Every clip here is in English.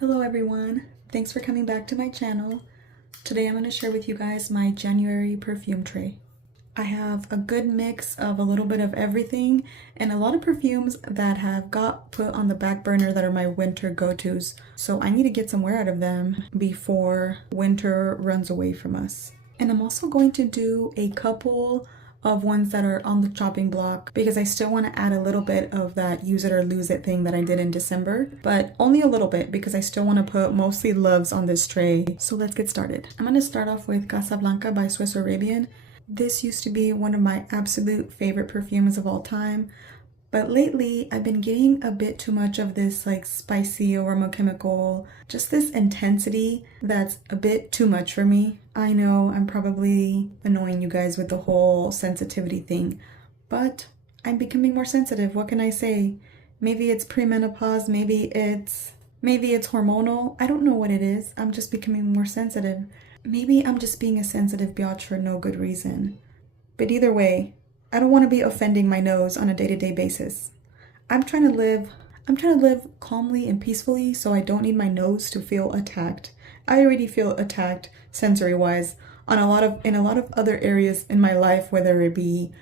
Hello everyone, thanks for coming back to my channel. Today I'm going to share with you guys my January perfume tray. I have a good mix of a little bit of everything and a lot of perfumes that have got put on the back burner that are my winter go-tos. So I need to get some wear out of them before winter runs away from us. And I'm also going to do a couple of ones that are on the chopping block because I still want to add a little bit of that use it or lose it thing that I did in December, but only a little bit because I still want to put mostly loves on this tray. So let's get started. I'm going to start off with Casablanca by Swiss Arabian. This used to be one of my absolute favorite perfumes of all time, but lately I've been getting a bit too much of this like spicy aroma chemical, just this intensity that's a bit too much for me. I know I'm probably annoying you guys with the whole sensitivity thing, but I'm becoming more sensitive. What can I say? Maybe it's premenopause, maybe it's hormonal. I don't know what it is. I'm just becoming more sensitive. Maybe I'm just being a sensitive biatch for no good reason. But either way, I don't want to be offending my nose on a day-to-day basis. I'm trying to live calmly and peacefully so I don't need my nose to feel attacked. I already feel attacked sensory-wise in a lot of other areas in my life, whether it be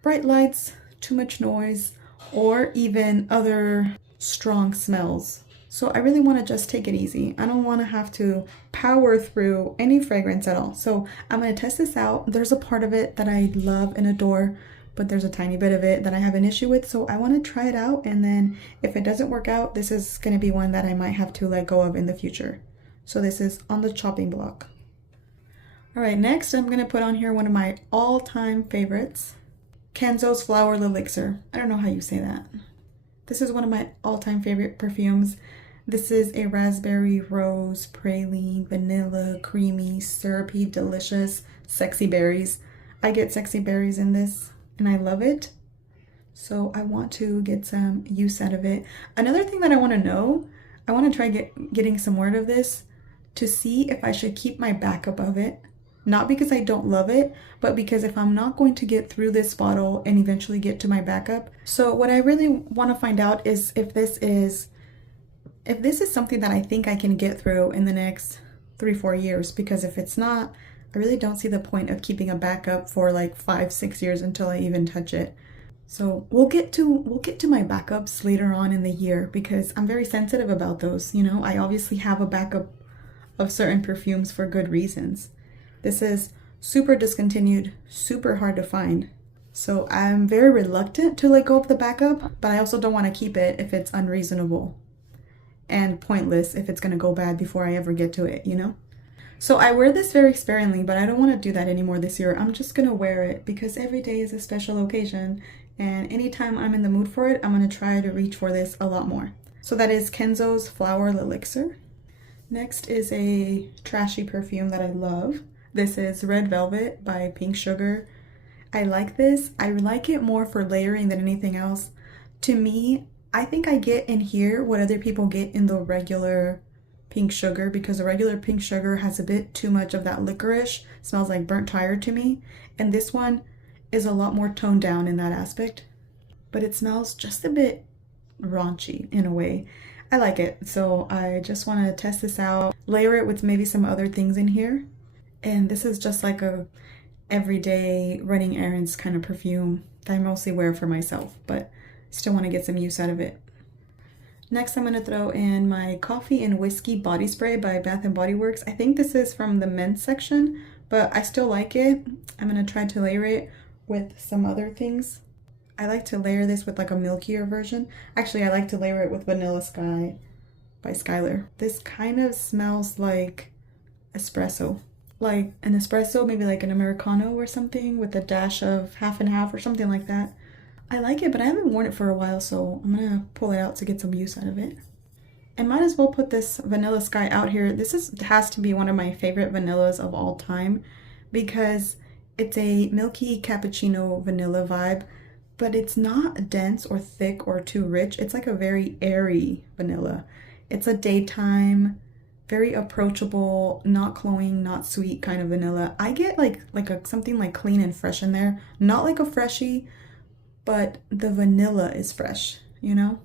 bright lights, too much noise, or even other strong smells. So I really want to just take it easy. I don't want to have to power through any fragrance at all. So I'm going to test this out. There's a part of it that I love and adore, but there's a tiny bit of it that I have an issue with. So I want to try it out. And then if it doesn't work out, this is going to be one that I might have to let go of in the future. So this is on the chopping block. All right, next I'm going to put on here one of my all-time favorites, Kenzo's Flower Elixir. I don't know how you say that. This is one of my all-time favorite perfumes. This is a raspberry, rose, praline, vanilla, creamy, syrupy, delicious, sexy berries. I get sexy berries in this and I love it. So I want to get some use out of it. Another thing that I want to know, I want to try getting some more of this to see if I should keep my backup of it. Not because I don't love it, but because if I'm not going to get through this bottle and eventually get to my backup. So what I really want to find out is if this is something that I think I can get through in the next 3-4 years, because if it's not, I really don't see the point of keeping a backup for like 5-6 years until I even touch it. So we'll get to my backups later on in the year because I'm very sensitive about those. You know, I obviously have a backup of certain perfumes for good reasons. This is super discontinued, super hard to find. So I'm very reluctant to let go of the backup, but I also don't want to keep it if it's unreasonable and pointless if it's going to go bad before I ever get to it, you know? So I wear this very sparingly, but I don't want to do that anymore this year. I'm just going to wear it because every day is a special occasion, and anytime I'm in the mood for it, I'm going to try to reach for this a lot more. So that is Kenzo's Flower Elixir. Next is a trashy perfume that I love. This is Red Velvet by Pink Sugar. I like this. I like it more for layering than anything else. To me, I think I get in here what other people get in the regular Pink Sugar, because the regular Pink Sugar has a bit too much of that licorice, smells like burnt tire to me, and this one is a lot more toned down in that aspect, but it smells just a bit raunchy in a way. I like it, so I just want to test this out, layer it with maybe some other things in here, and this is just like a everyday running errands kind of perfume that I mostly wear for myself, but still want to get some use out of it. Next, I'm going to throw in my Coffee and Whiskey Body Spray by Bath & Body Works. I think this is from the men's section, but I still like it. I'm going to try to layer it with some other things. I like to layer this with like a milkier version. Actually, I like to layer it with Vanilla Sky by Skylar. This kind of smells like espresso. Like an espresso, maybe like an Americano or something with a dash of half and half or something like that. I like it, but I haven't worn it for a while, so I'm gonna pull it out to get some use out of it. And might as well put this Vanilla Sky out here. This has to be one of my favorite vanillas of all time because it's a milky cappuccino vanilla vibe, but it's not dense or thick or too rich. It's like a very airy vanilla. It's a daytime, very approachable, not cloying, not sweet kind of vanilla. I get like something like clean and fresh in there, not like a freshie, but the vanilla is fresh, you know?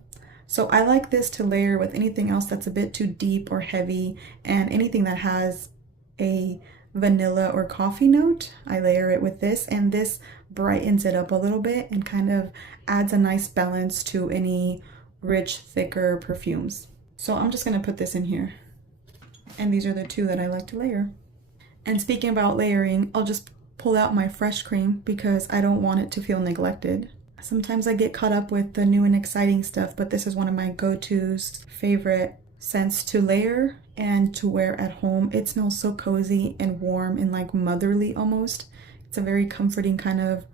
So I like this to layer with anything else that's a bit too deep or heavy, and anything that has a vanilla or coffee note. I layer it with this, and this brightens it up a little bit and kind of adds a nice balance to any rich, thicker perfumes. So I'm just gonna put this in here. And these are the two that I like to layer. And speaking about layering, I'll just pull out my fresh cream because I don't want it to feel neglected. Sometimes I get caught up with the new and exciting stuff, but this is one of my go-tos, favorite scents to layer and to wear at home. It smells so cozy and warm and like motherly almost. It's a very comforting kind of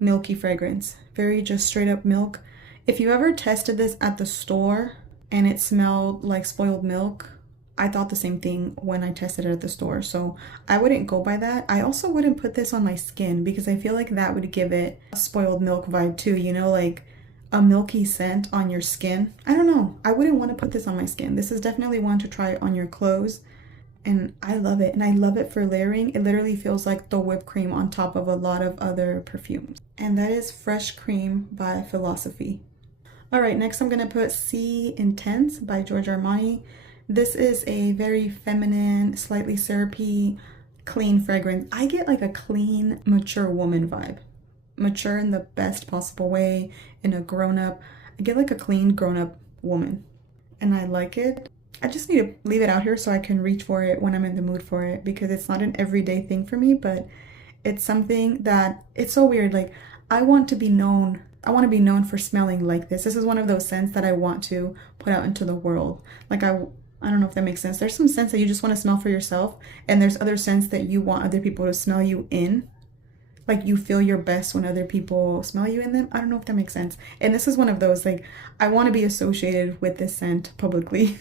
milky fragrance, very just straight up milk. If you ever tested this at the store and it smelled like spoiled milk, I thought the same thing when I tested it at the store, so I wouldn't go by that. I also wouldn't put this on my skin because I feel like that would give it a spoiled milk vibe too, you know, like a milky scent on your skin. I don't know. I wouldn't want to put this on my skin. This is definitely one to try on your clothes, and I love it. And I love it for layering. It literally feels like the whipped cream on top of a lot of other perfumes. And that is Fresh Cream by Philosophy. All right, next I'm gonna put C Intense by Giorgio Armani. This is a very feminine, slightly syrupy, clean fragrance. I get like a clean, mature woman vibe. Mature in the best possible way, in a grown-up. I get like a clean, grown-up woman. And I like it. I just need to leave it out here so I can reach for it when I'm in the mood for it, because it's not an everyday thing for me, but it's something that, it's so weird. Like, I want to be known for smelling like this. This is one of those scents that I want to put out into the world. Like, I don't know if that makes sense. There's some scents that you just want to smell for yourself, and there's other scents that you want other people to smell you in. Like, you feel your best when other people smell you in them. I don't know if that makes sense. And this is one of those, like, I want to be associated with this scent publicly.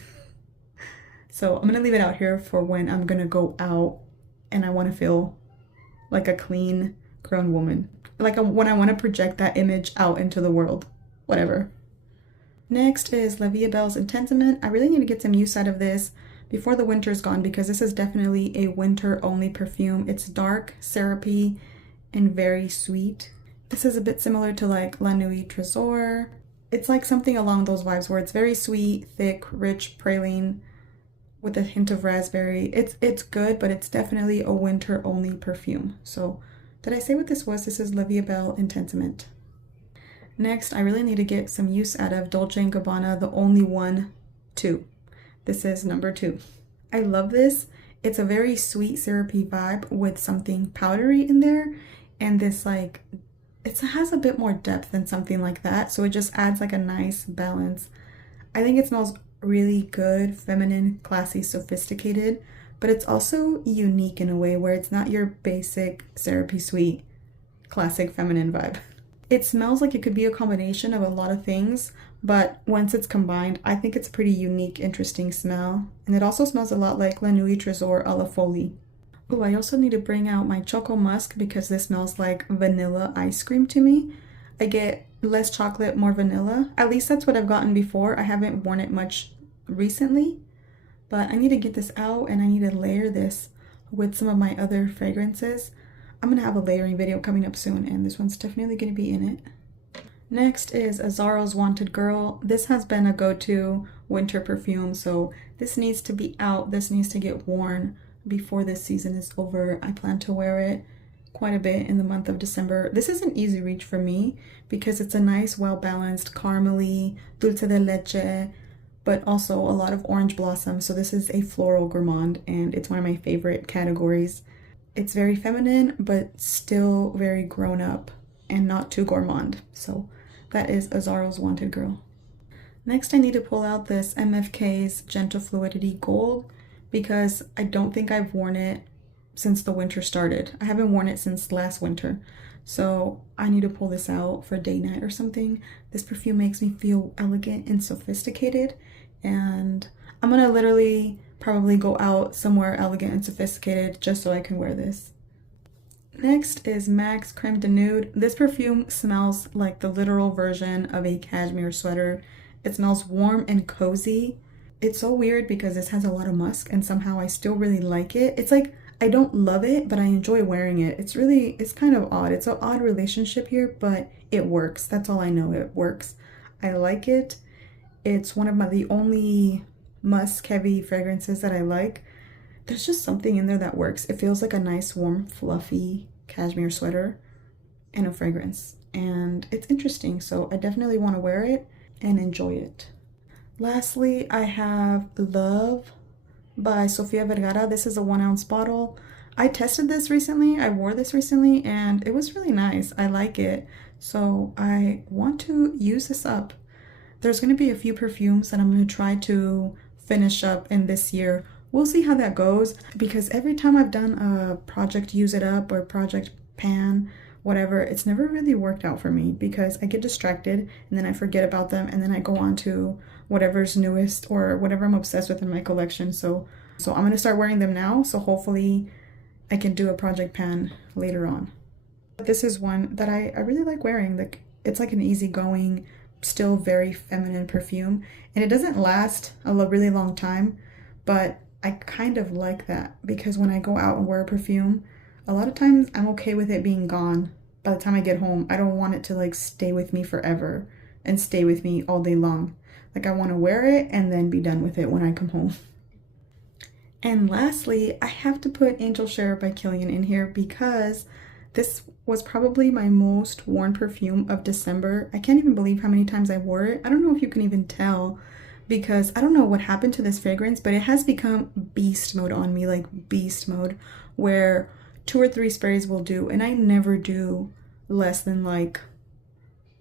So I'm going to leave it out here for when I'm going to go out and I want to feel like a clean, grown woman. Like when I want to project that image out into the world. Whatever. Next is La Vie Belle's Intensiment. I really need to get some use out of this before the winter's gone, because this is definitely a winter-only perfume. It's dark, syrupy, and very sweet. This is a bit similar to like La Nuit Trésor. It's like something along those vibes where it's very sweet, thick, rich praline with a hint of raspberry. It's good, but it's definitely a winter-only perfume. So, did I say what this was? This is La Vie Belle Intensiment. Next, I really need to get some use out of Dolce & Gabbana, The Only One 2. This is number 2. I love this. It's a very sweet, syrupy vibe with something powdery in there. And this, like, it has a bit more depth than something like that. So it just adds like a nice balance. I think it smells really good, feminine, classy, sophisticated. But it's also unique in a way where it's not your basic, syrupy, sweet, classic feminine vibe. It smells like it could be a combination of a lot of things, but once it's combined, I think it's a pretty unique, interesting smell. And it also smells a lot like La Nuit Trésor à la Folie. Oh, I also need to bring out my Choco Musk because this smells like vanilla ice cream to me. I get less chocolate, more vanilla. At least that's what I've gotten before. I haven't worn it much recently, but I need to get this out and I need to layer this with some of my other fragrances. I'm going to have a layering video coming up soon, and this one's definitely going to be in it. Next is Azzaro's Wanted Girl. This has been a go-to winter perfume, so this needs to be out. This needs to get worn before this season is over. I plan to wear it quite a bit in the month of December. This is an easy reach for me because it's a nice, well-balanced, caramely, dulce de leche, but also a lot of orange blossom. So this is a floral gourmand, and it's one of my favorite categories. It's very feminine, but still very grown up and not too gourmand. So that is Azzaro's Wanted Girl. Next, I need to pull out this MFK's Gentle Fluidity Gold because I don't think I've worn it since the winter started. I haven't worn it since last winter. So I need to pull this out for day night or something. This perfume makes me feel elegant and sophisticated, and I'm gonna literally probably go out somewhere elegant and sophisticated just so I can wear this. Next is MAC's Creme de Nude. This perfume smells like the literal version of a cashmere sweater. It smells warm and cozy. It's so weird because this has a lot of musk and somehow I still really like it. It's like, I don't love it, but I enjoy wearing it. It's kind of odd. It's an odd relationship here, but it works. That's all I know. It works. I like it. It's one of the only musk heavy fragrances that I like. There's just something in there that works. It feels like a nice, warm, fluffy cashmere sweater in a fragrance. And it's interesting, so I definitely want to wear it and enjoy it. Lastly, I have Love by Sofia Vergara. This is a 1-ounce bottle. I tested this recently. I wore this recently and it was really nice. I like it. So I want to use this up. There's going to be a few perfumes that I'm going to try to finish up in this year. We'll see how that goes, because every time I've done a project use it up or project pan, whatever, it's never really worked out for me because I get distracted and then I forget about them and then I go on to whatever's newest or whatever I'm obsessed with in my collection. So I'm going to start wearing them now, so hopefully I can do a project pan later on. This is one that I really like wearing. Like, it's like an easygoing, still very feminine perfume, and it doesn't last a really long time, but I kind of like that because when I go out and wear a perfume, a lot of times I'm okay with it being gone by the time I get home. I don't want it to like stay with me forever and stay with me all day long. Like, I want to wear it and then be done with it when I come home. And lastly, I have to put Angel Share by Kilian in here because this was probably my most worn perfume of December. I can't even believe how many times I wore it. I don't know if you can even tell, because I don't know what happened to this fragrance, but it has become beast mode on me, like beast mode, where 2 or 3 sprays will do, and I never do less than like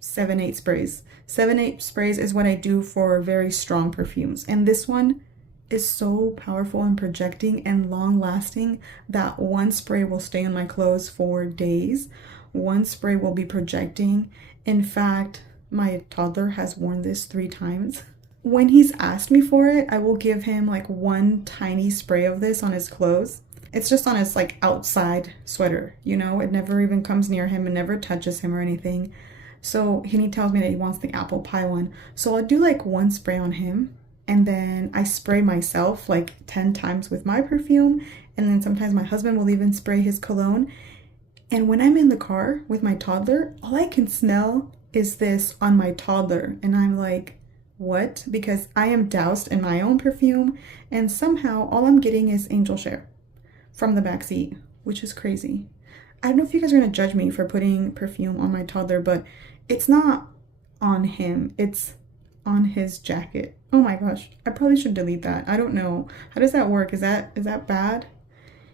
7-8 sprays. 7-8 sprays is what I do for very strong perfumes, and this one is so powerful and projecting and long lasting that 1 spray will stay on my clothes for days. 1 spray will be projecting. In fact, my toddler has worn this 3 times. When he's asked me for it, I will give him like 1 tiny spray of this on his clothes. It's just on his like outside sweater, you know, it never even comes near him, it never touches him or anything. So he tells me that he wants the apple pie one. So I'll do like 1 spray on him, and then I spray myself like 10 times with my perfume, and then sometimes my husband will even spray his cologne. And when I'm in the car with my toddler, all I can smell is this on my toddler, and I'm like, what? Because I am doused in my own perfume, and somehow all I'm getting is Angel Share from the back seat, which is crazy. I don't know if you guys are gonna judge me for putting perfume on my toddler, but it's not on him, it's on his jacket. Oh my gosh, I probably should delete that. I don't know. How does that work? Is that bad?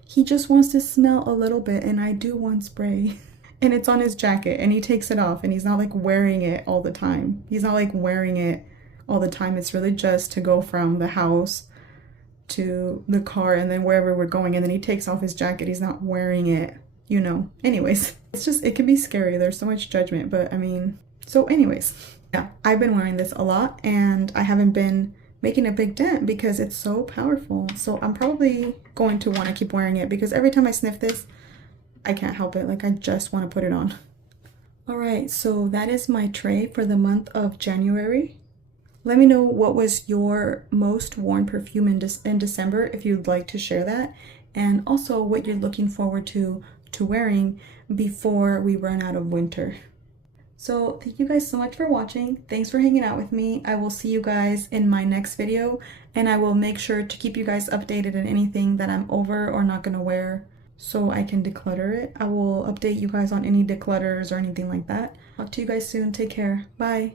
He just wants to smell a little bit, and I do 1 spray. And it's on his jacket, and he takes it off, and he's not like wearing it all the time. He's not like wearing it all the time. It's really just to go from the house to the car and then wherever we're going, and then he takes off his jacket. He's not wearing it, you know. Anyways, it's just, it can be scary. There's so much judgment, but I mean, so anyways. Yeah, I've been wearing this a lot and I haven't been making a big dent because it's so powerful. So I'm probably going to want to keep wearing it because every time I sniff this, I can't help it. Like, I just want to put it on. All right, so that is my tray for the month of January. Let me know what was your most worn perfume in December if you'd like to share that, and also what you're looking forward to wearing before we run out of winter. So thank you guys so much for watching. Thanks for hanging out with me. I will see you guys in my next video, and I will make sure to keep you guys updated on anything that I'm over or not gonna wear so I can declutter it. I will update you guys on any declutters or anything like that. Talk to you guys soon. Take care. Bye.